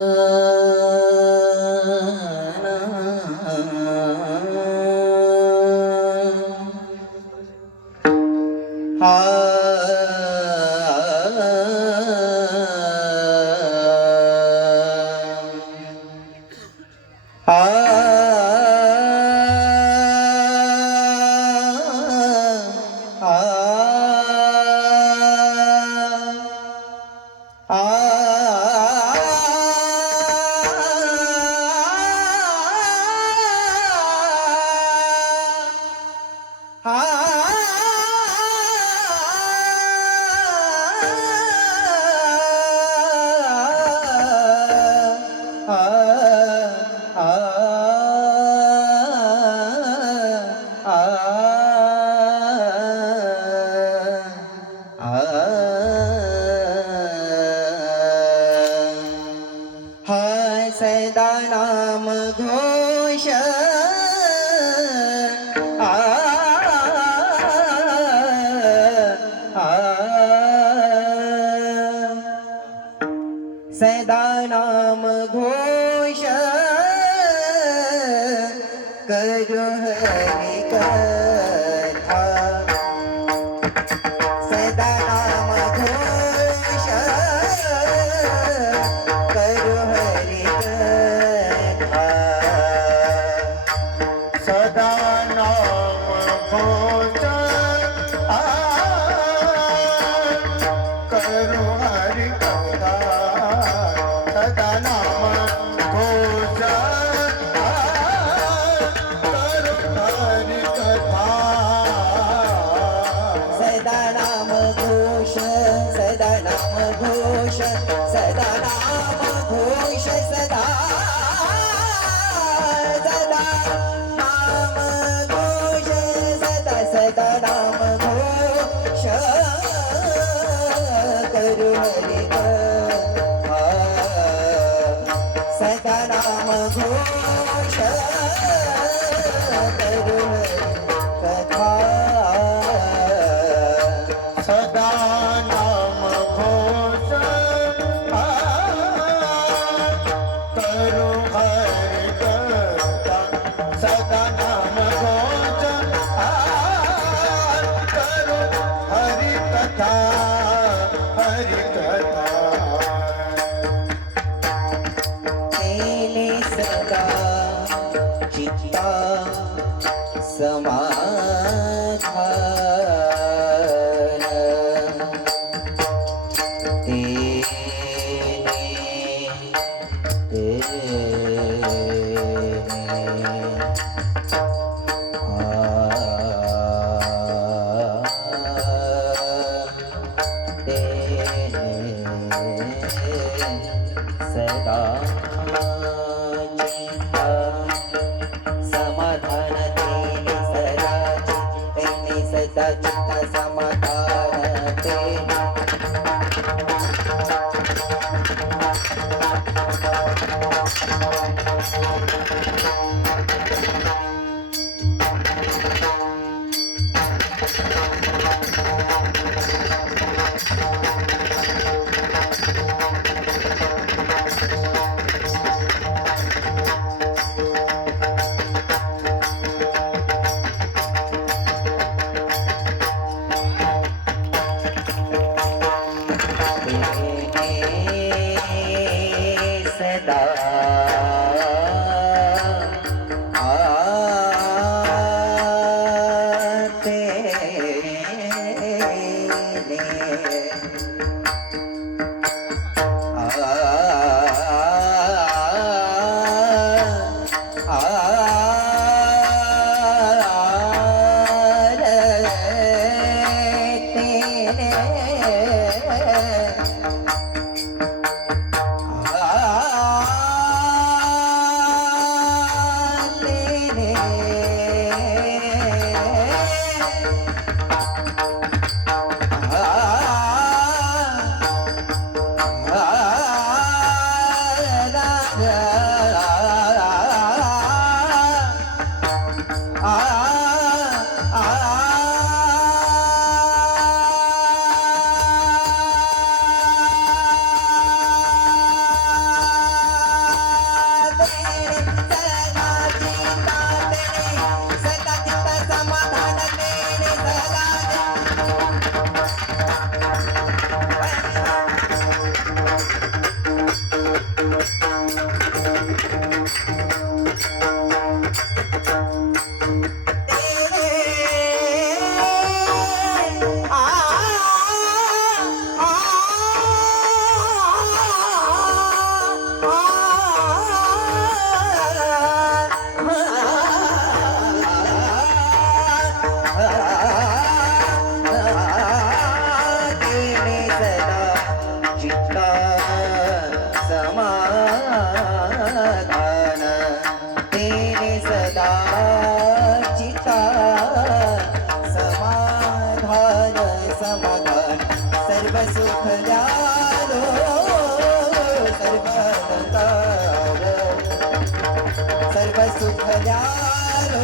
Uh... Ghosh करो Hari I don't know. चित्त समाधाते Thank सर्वसुखदारो सर्वदारो सर्वसुखदारो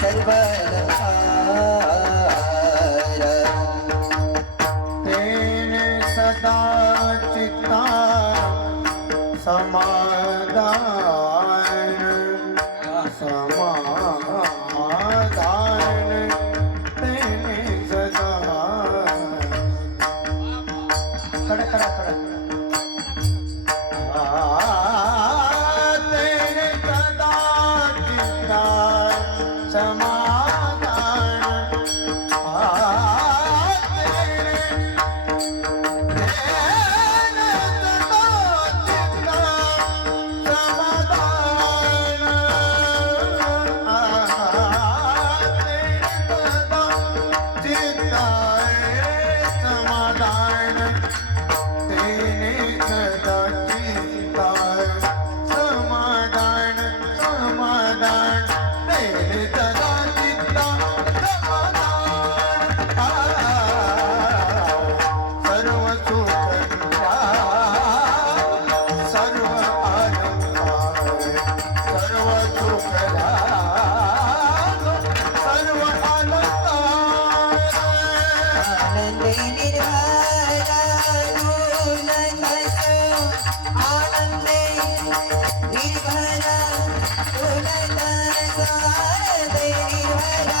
सर्वदारो வராதே நீ வரா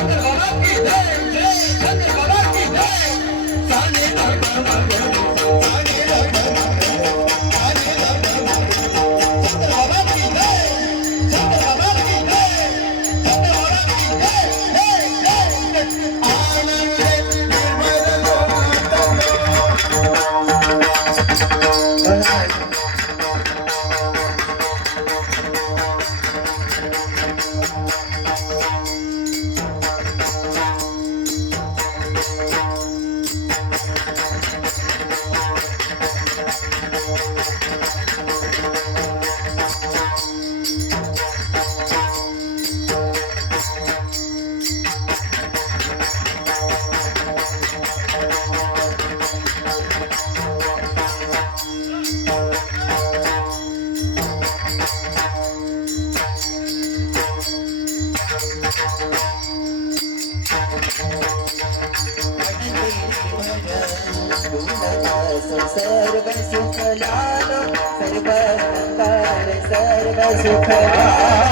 सर्व கருப்பா